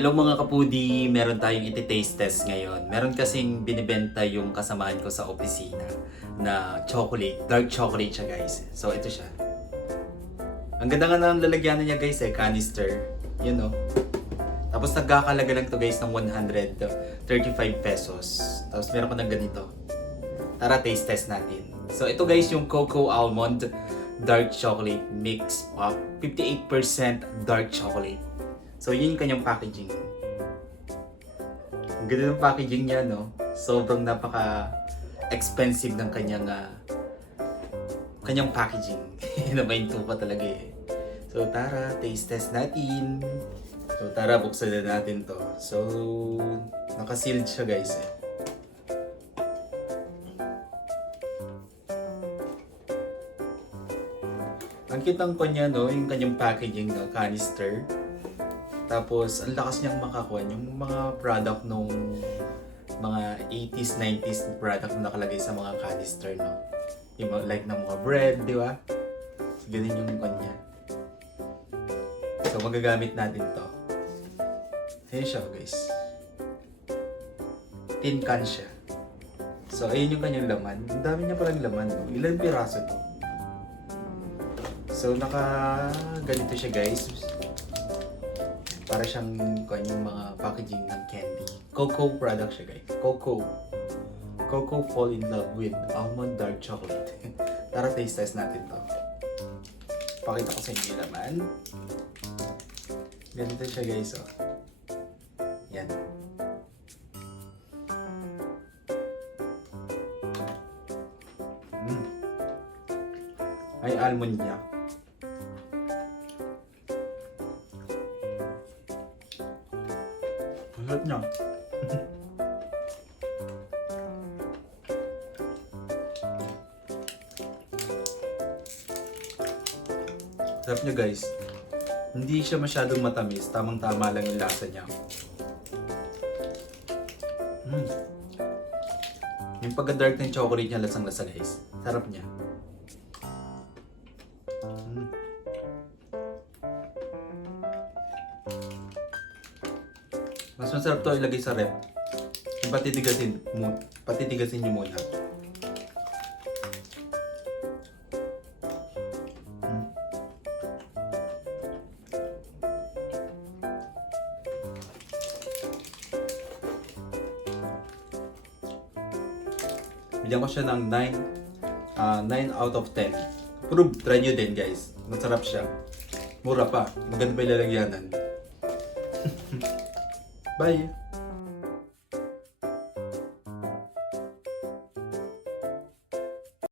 Hello mga kapudi, meron tayong iti-taste test ngayon. Meron kasing binibenta yung kasamahan ko sa opisina na chocolate, dark chocolate siya guys. So ito siya. Ang ganda nga ng lalagyan niya guys canister. Yun know. Tapos nagkakalaga lang to guys ng 135 pesos. Tapos meron ko ng ganito. Tara taste test natin. So ito guys yung Cocoa Almond Dark Chocolate Mix Pop. 58% dark chocolate. So yun yung kanyang packaging. Ang ganda ng packaging niya, no? Sobrang napaka-expensive ng kanyang packaging. Namainto pa talaga eh. So tara, taste test natin. So tara, buksan na natin to. So, naka-sealed siya guys eh. Ang kitang ko niya, no? Yung kanyang packaging na canister. Tapos, ang lakas niyang makakuha yung mga product nung mga 80s, 90s product na nakalagay sa mga canister, no? Yung like ng mga bread, di ba? So, ganun yung kanya. So, magagamit natin to. Ayan siya, guys. Tin can siya. So, ayun yung kanyang laman. Ang dami niya palang laman, no? Ilan piraso to? So, ganito siya, guys. Para siyang yung mga packaging ng candy. Cocoa product siya guys. Cocoa fall in love with almond dark chocolate. Tara taste test natin to. Pakita ko sa inyo yung laman. Ganito siya guys oh. Yan. Ay almond niya. Sarap niya. Sarap niya guys. Hindi siya masyadong matamis. Tamang-tama lang yung lasa niya. Yung pagka-dark ng chocolate niya, lasang-lasa guys. Sarap niya. Mas masarap to ilagay sa rep. Patitigasin nyo muna. Bigyan ko siya ng 9 out of 10. Prove, try nyo din guys. Masarap siya. Mura pa. Maganda pa yung lalagyanan. Bye!